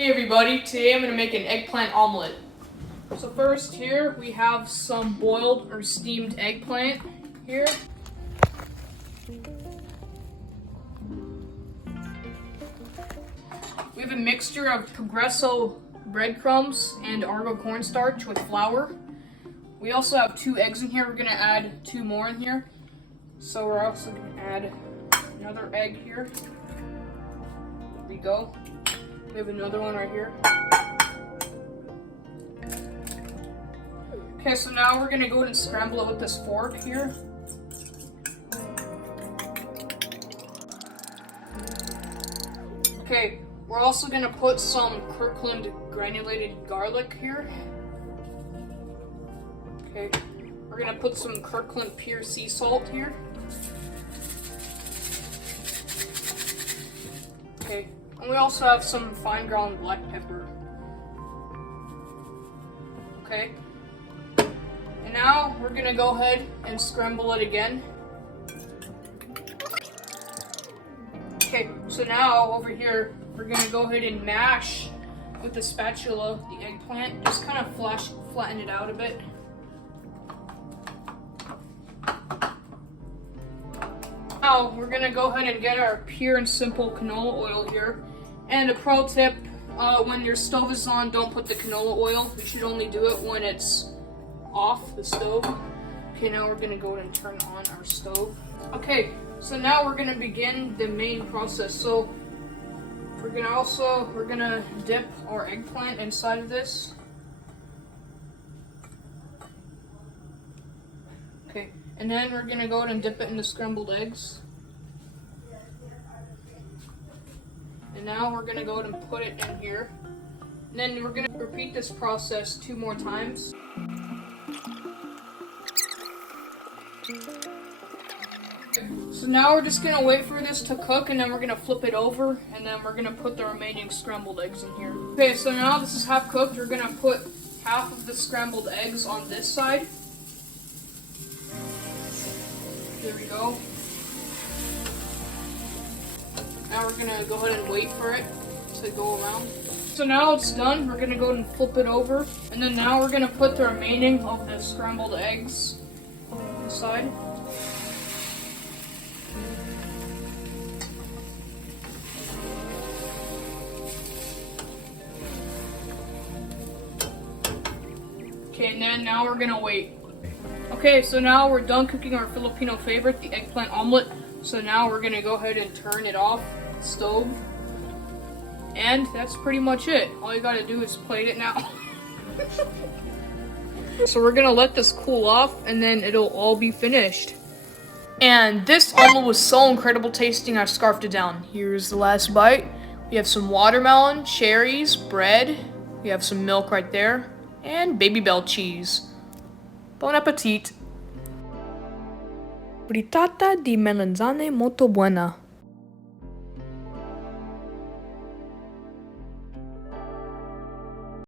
Hey everybody, today I'm going to make an eggplant omelet. So first here we have some boiled or steamed eggplant here. We have a mixture of Progresso breadcrumbs and Argo cornstarch with flour. We also have 2 eggs in here. We're going to add 2 more in here. So we're also going to add another egg here. There we go. We have another one right here. Okay, so now we're gonna go ahead and scramble it with this fork here. Okay, we're also gonna put some Kirkland granulated garlic here. Okay, we're gonna put some Kirkland pure sea salt here. Okay. And we also have some fine ground black pepper. Okay. And now we're gonna go ahead and scramble it again. Okay, so now over here, we're gonna go ahead and mash with the spatula the eggplant. Just kind of flatten it out a bit. Now we're gonna go ahead and get our pure and simple canola oil here. And a pro tip, when your stove is on, don't put the canola oil. We should only do it when it's off the stove. Okay, now we're gonna go ahead and turn on our stove. Okay, so now we're gonna begin the main process. So we're gonna dip our eggplant inside of this. Okay, and then we're gonna go ahead and dip it in the scrambled eggs. And now we're gonna go ahead and put it in here. And then we're gonna repeat this process 2 more times. So now we're just gonna wait for this to cook, and then we're gonna flip it over, and then we're gonna put the remaining scrambled eggs in here. Okay, so now this is half cooked. We're gonna put half of the scrambled eggs on this side. There we go. Now we're gonna go ahead and wait for it to go around. So now it's done. We're gonna go ahead and flip it over. And then now we're gonna put the remaining of the scrambled eggs inside. Okay, and then now we're gonna wait. Okay, so now we're done cooking our Filipino favorite, the eggplant omelet. So now we're gonna go ahead and turn it off the stove. And that's pretty much it. All you gotta do is plate it now. So we're gonna let this cool off, and then it'll all be finished. And this omelet was so incredible tasting, I scarfed it down. Here's the last bite. We have some watermelon, cherries, bread. We have some milk right there, and Baby Bell cheese. Bon appetit! Frittata di melanzane molto buona.